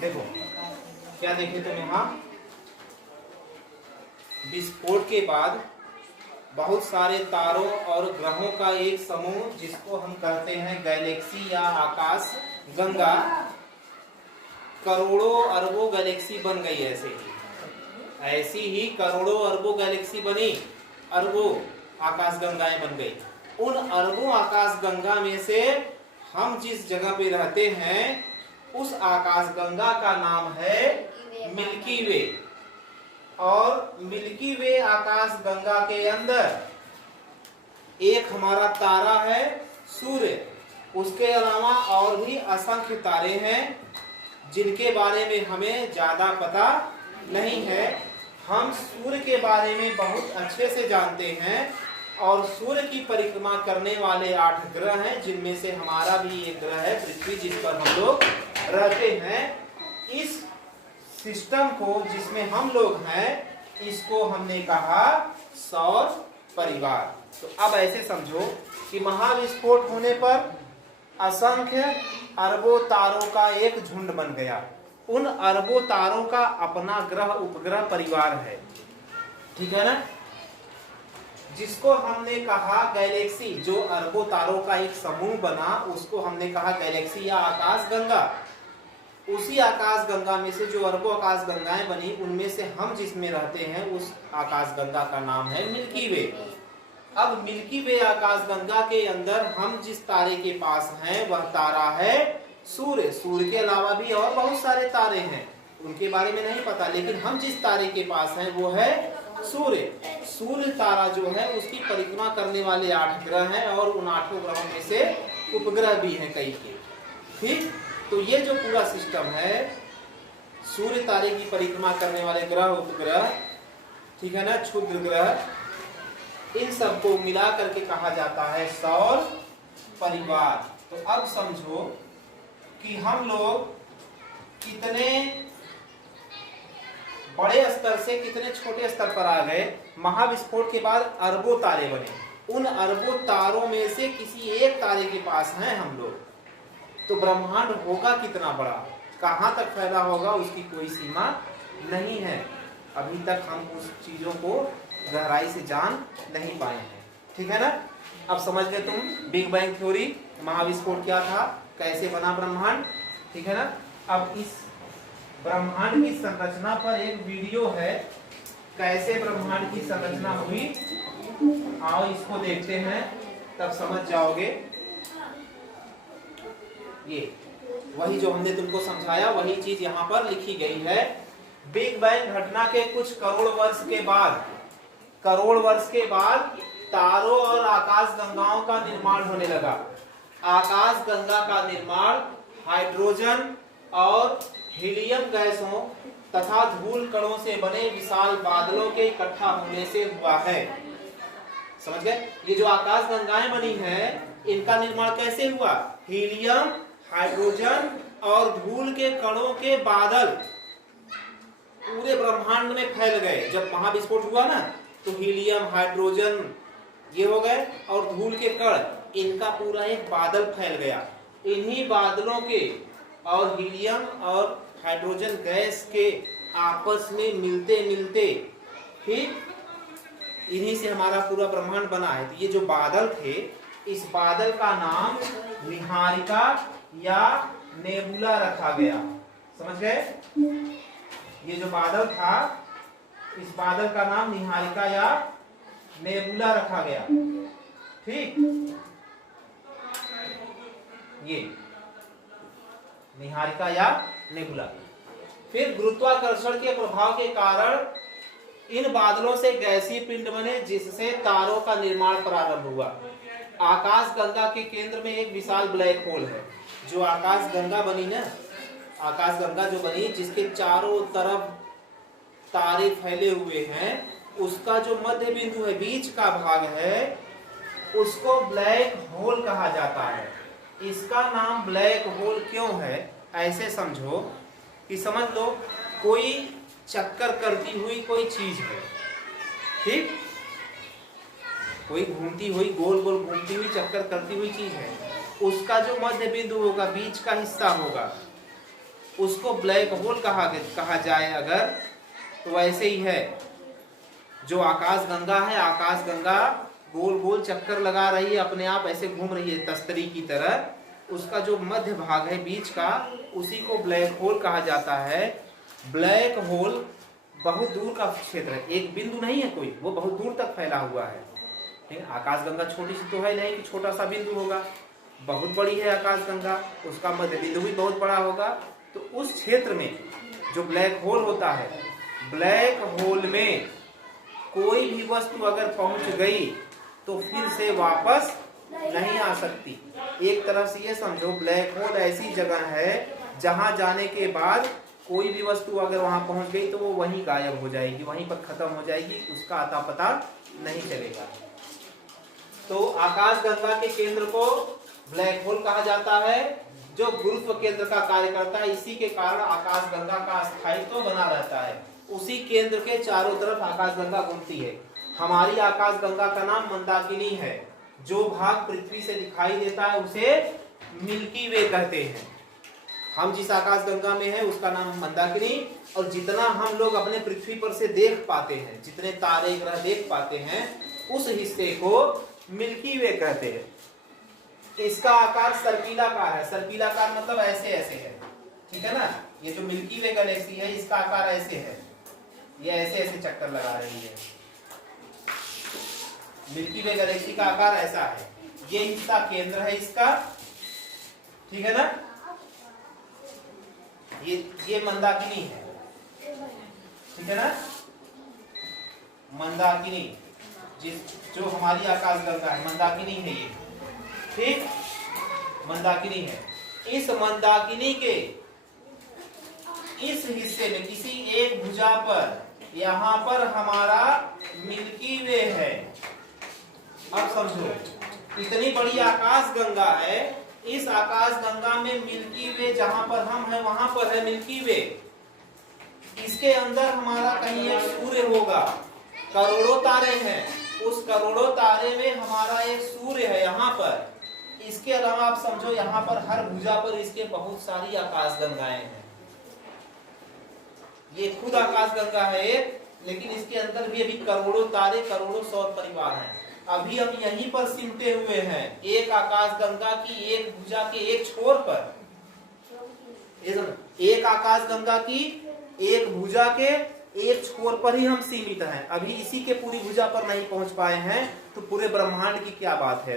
देखो क्या देखे तुम यहाँ, विस्फोट के बाद बहुत सारे तारों और ग्रहों का एक समूह जिसको हम कहते हैं गैलेक्सी या आकाश गंगा, करोड़ों अरबों गैलेक्सी बन गई। ऐसी ही करोड़ों अरबों गैलेक्सी बनी, अरबों आकाश गंगाएं बन गई। उन अरबों आकाश गंगा में से हम जिस जगह पे रहते हैं उस आकाश गंगा का नाम है मिल्की वे। और मिल्की वे आकाश गंगा के अंदर एक हमारा तारा है सूर्य, उसके अलावा और भी असंख्य तारे हैं जिनके बारे में हमें ज्यादा पता नहीं है। हम सूर्य के बारे में बहुत अच्छे से जानते हैं और सूर्य की परिक्रमा करने वाले 8 ग्रह हैं, जिनमें से हमारा भी एक ग्रह है पृथ्वी, जिस पर हम लोग रहते हैं। इस सिस्टम को जिसमें हम लोग हैं इसको हमने कहा सौर परिवार। तो अब ऐसे समझो कि महाविस्फोट होने पर असंख्य अरबों तारों का एक झुंड बन गया। उन अरबों तारों का अपना ग्रह उपग्रह परिवार है, ठीक है ना, जिसको हमने कहा गैलेक्सी। जो अरबों तारों का एक समूह बना उसको हमने कहा गैलेक्सी या आकाश गंगा। उसी आकाश गंगा में से जो अरबों आकाश गंगाएं बनी उनमें से हम जिसमें रहते हैं उस आकाश गंगा का नाम है मिल्की वे। अब मिल्की वे आकाश गंगा के अंदर हम जिस तारे के पास हैं वह तारा है सूर्य। सूर्य के अलावा भी और बहुत सारे तारे हैं, उनके बारे में नहीं पता, लेकिन हम जिस तारे के पास हैं वो है सूर्य। सूर्य तारा जो है उसकी परिक्रमा करने वाले 8 ग्रह हैं और उन 8 ग्रहों में से उपग्रह भी हैं कई के, ठीक। तो ये जो पूरा सिस्टम है, सूर्य तारे की परिक्रमा करने वाले ग्रह उपग्रह, ठीक है ना, क्षुद्र ग्रह, इन सबको मिला करके कहा जाता है सौर परिवार। तो अब समझो कि हम लोग कितने बड़े स्तर से कितने छोटे स्तर पर आ गए। महाविस्फोट के बाद अरबों तारे बने, उन अरबों तारों में से किसी एक तारे के पास हैं हम लोग। तो ब्रह्मांड होगा कितना बड़ा, कहां तक फैला होगा उसकी कोई सीमा नहीं है। अभी तक हम उस चीजों को गहराई से जान नहीं पाए हैं, ठीक है ना। अब समझ गए तुम बिग बैंग थ्योरी, महाविस्फोट क्या था, कैसे बना ब्रह्मांड, ठीक है ना। अब इस ब्रह्मांड की संरचना पर एक वीडियो है, कैसे ब्रह्मांड की संरचना हुई, आओ इसको देखते हैं, तब समझ जाओगे। ये वही जो हमने तुमको समझाया वही चीज यहाँ पर लिखी गई है। बिग बैंग घटना के कुछ करोड़ वर्ष के बाद तारों और आकाश गंगाओं का निर्माण होने लगा। आकाश गंगा का निर्माण हाइड्रोजन और हीलियम गैसों तथा धूल कणों से बने विशाल बादलों के इकट्ठा होने से हुआ है। समझ गए। ये जो आकाश गंगाएं बनी हैं इनका निर्माण कैसे हुआ, हीलियम, हाइड्रोजन और धूल के कणों के बादल पूरे ब्रह्मांड में फैल गए। जब महाविस्फोट हुआ ना तो हीलियम, हाइड्रोजन ये हो गए और धूल के कण, इनका पूरा एक बादल फैल गया। इन्हीं बादलों के और हीलियम और हाइड्रोजन गैस के आपस में मिलते मिलते फिर इन्हीं से हमारा पूरा ब्रह्मांड बना है। तो ये जो बादल थे, इस बादल का नाम निहारिका या नेबुला रखा गया। समझ गए। ये जो बादल था इस बादल का नाम निहारिका या नेबुला रखा गया, ठीक। ये निहारिका या नेबुला। फिर गुरुत्वाकर्षण के प्रभाव के कारण इन बादलों से गैसीय पिंड बने जिससे तारों का निर्माण प्रारंभ हुआ। आकाश गंगा के केंद्र में एक विशाल ब्लैक होल है। जो आकाश गंगा बनी ना, आकाश गंगा जो बनी जिसके चारों तरफ तारे फैले हुए हैं, उसका जो मध्य बिंदु है, बीच का भाग है, उसको ब्लैक होल कहा जाता है। इसका नाम ब्लैक होल क्यों है, ऐसे समझो कि समझ लो कोई चक्कर करती हुई कोई चीज है, ठीक, कोई घूमती हुई गोल गोल घूमती हुई चक्कर करती हुई चीज है। उसका जो मध्य बिंदु होगा, बीच का हिस्सा होगा, उसको ब्लैक होल कहा जाए अगर, तो वैसे ही है। जो आकाश गंगा है, आकाश गंगा गोल गोल चक्कर लगा रही है, अपने आप ऐसे घूम रही है तस्तरी की तरह, उसका जो मध्य भाग है बीच का, उसी को ब्लैक होल कहा जाता है। ब्लैक होल बहुत दूर का क्षेत्र है, एक बिंदु नहीं है कोई, वो बहुत दूर तक फैला हुआ है। आकाश गंगा छोटी सी तो है नहीं कि छोटा सा बिंदु होगा, बहुत बड़ी है आकाश गंगा, उसका मध्य बिंदु भी बहुत बड़ा होगा। तो उस क्षेत्र में जो ब्लैक होल होता है, ब्लैक होल में कोई भी वस्तु अगर पहुंच गई तो फिर से वापस नहीं आ सकती। एक तरह से ये समझो, ब्लैक होल ऐसी जगह है जहां जाने के बाद कोई भी वस्तु अगर वहां पहुंच गई तो वो वहीं गायब हो जाएगी, वहीं पर खत्म हो जाएगी, उसका अता पता नहीं चलेगा। तो आकाश गंगा के केंद्र को ब्लैक होल कहा जाता है, जो गुरुत्व केंद्र का कार्य करता है। इसी के कारण आकाश गंगा का स्थायित्व बना रहता है। उसी केंद्र के चारों तरफ आकाश गंगा घूमती है। हमारी आकाश गंगा का नाम मंदाकिनी है। जो भाग पृथ्वी से दिखाई देता है उसे मिल्की वे कहते हैं। हम जिस आकाश गंगा में है उसका नाम मंदाकिनी, और जितना हम लोग अपने पृथ्वी पर से देख पाते हैं, जितने तारे ग्रह देख पाते हैं, उस हिस्से को मिल्की वे कहते हैं। इसका आकार सर्पिलाकार है। सर्पिलाकार मतलब ऐसे ऐसे है, ठीक है ना। ये जो मिल्की वे गैलेक्सी है इसका आकार ऐसे है, ये ऐसे ऐसे चक्कर लगा रही है। मिल्की वे गैलेक्सी का आकार ऐसा है। ये हिस्सा केंद्र है इसका, ठीक है ना। ये मंदाकिनी है, ठीक है ना। मंदाकिनी जो हमारी आकाश गंगा है, मंदाकिनी है ये, ठीक, मंदाकिनी है। इस मंदाकिनी के इस हिस्से में किसी एक भुजा पर, यहां पर हमारा मिल्की वे है। अब समझो, इतनी बड़ी आकाश गंगा है, इस आकाश गंगा में मिल्की वे जहां पर हम हैं वहां पर है मिल्की वे। इसके अंदर हमारा कहीं एक सूर्य होगा, करोड़ों तारे हैं, उस करोड़ों तारे में हमारा एक सूर्य है यहाँ पर। इसके अलावा आप समझो यहाँ पर हर भुजा पर इसके बहुत सारी आकाश गंगाएं हैं। ये खुद आकाश गंगा है एक, लेकिन इसके अंदर भी अभी करोड़ों तारे, करोड़ों सौर परिवार हैं। अभी हम यहीं पर सिमटे हुए हैं, एक आकाश गंगा की एक भुजा के एक छोर पर। एक आकाश गंगा की एक भुजा के एक छोर पर ही हम सीमित हैं। अभी इसी के पूरी भुजा पर नहीं पहुंच पाए हैं, तो पूरे ब्रह्मांड की क्या बात है।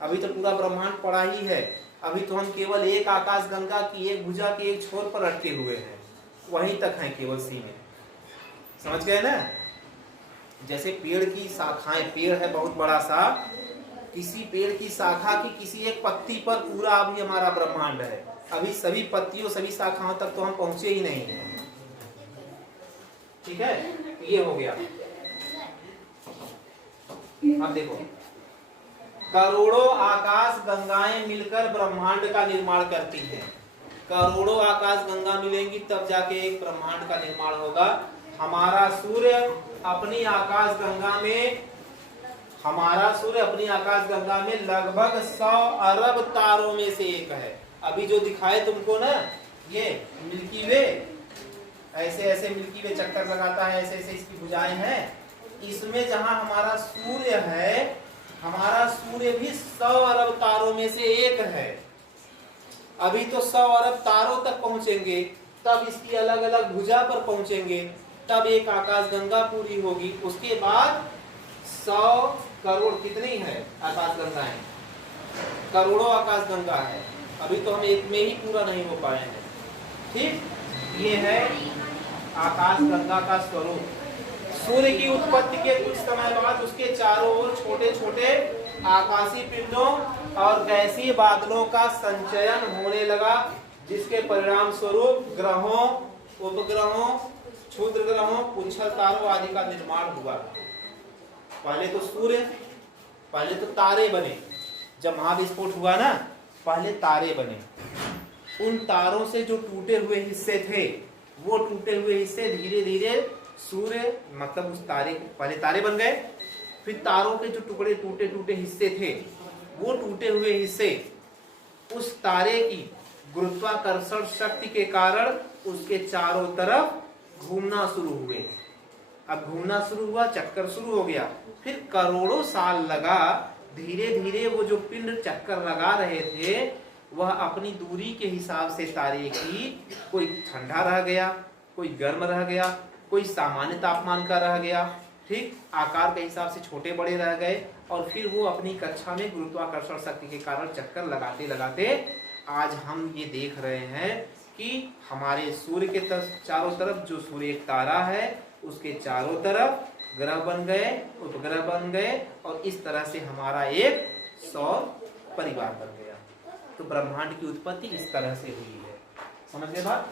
अभी तो पूरा ब्रह्मांड पड़ा ही है। अभी तो हम केवल एक आकाश गंगा की एक भुजा के एक छोर पर अटके हुए हैं, वहीं तक हैं केवल सीमित। समझ गए ना। जैसे पेड़ की शाखाएं, पेड़ है बहुत बड़ा सा, किसी पेड़ की शाखा की किसी एक पत्ती पर पूरा अभी हमारा ब्रह्मांड है। अभी सभी पत्तियों, सभी शाखाओं तक तो हम पहुंचे ही नहीं हैं, ठीक है। ये हो गया। अब देखो, करोड़ों आकाश गंगाएं मिलकर ब्रह्मांड का निर्माण करती हैं। करोड़ों आकाश गंगा मिलेंगी तब जाके एक ब्रह्मांड का निर्माण होगा। हमारा सूर्य अपनी आकाश गंगा में लगभग 100 अरब तारों में से एक है। अभी जो दिखाए तुमको ना, ये मिल्की वे, ऐसे ऐसे मिल्की वे चक्कर लगाता है, ऐसे ऐसे इसकी भुजाएं हैं। इसमें जहां हमारा सूर्य है, हमारा सूर्य भी 100 अरब तारों में से एक है। अभी तो 100 अरब तारों तक पहुंचेंगे, तब इसकी अलग अलग भुजा पर पहुंचेंगे, तब एक आकाश गंगा पूरी होगी। उसके बाद 100 करोड़ कितनी है आकाश गंगाएं, करोड़ों आकाश गंगा है। अभी तो हम एक में ही पूरा नहीं हो पाए हैं, ठीक। ये है आकाश गंगा का स्वरूप। सूर्य की उत्पत्ति के कुछ समय बाद उसके चारों ओर छोटे छोटे आकाशीय पिंडों और गैसीय बादलों का संचयन होने लगा, जिसके परिणाम स्वरूप ग्रहों, उपग्रहों, क्षुद्र ग्रहों, पुंछल तारों आदि का निर्माण हुआ। पहले तो सूर्य, पहले तो तारे बने। जब महाविस्फोट हुआ ना, पहले तारे बने। उन तारों से जो टूटे हुए हिस्से थे, वो टूटे हुए हिस्से धीरे धीरे सूर्य, मतलब उस तारे, पहले तारे बन गए, फिर तारों के जो टुकड़े टूटे टूटे हिस्से थे, वो टूटे हुए हिस्से उस तारे की गुरुत्वाकर्षण शक्ति के कारण उसके चारों तरफ घूमना शुरू हुए। अब घूमना शुरू हुआ, चक्कर शुरू हो गया। फिर करोड़ों साल लगा, धीरे धीरे वो जो पिंड चक्कर लगा रहे थे वह अपनी दूरी के हिसाब से तारे की, कोई ठंडा रह गया, कोई गर्म रह गया, कोई सामान्य तापमान का रह गया, ठीक, आकार के हिसाब से छोटे बड़े रह गए, और फिर वो अपनी कक्षा में गुरुत्वाकर्षण शक्ति के कारण चक्कर लगाते लगाते आज हम ये देख रहे हैं कि हमारे सूर्य के चारों तरफ, जो सूर्य एक तारा है उसके चारों तरफ ग्रह बन गए, उपग्रह बन गए, और इस तरह से हमारा एक सौर परिवार बन गया। तो ब्रह्मांड की उत्पत्ति इस तरह से हुई है। समझ गए बात?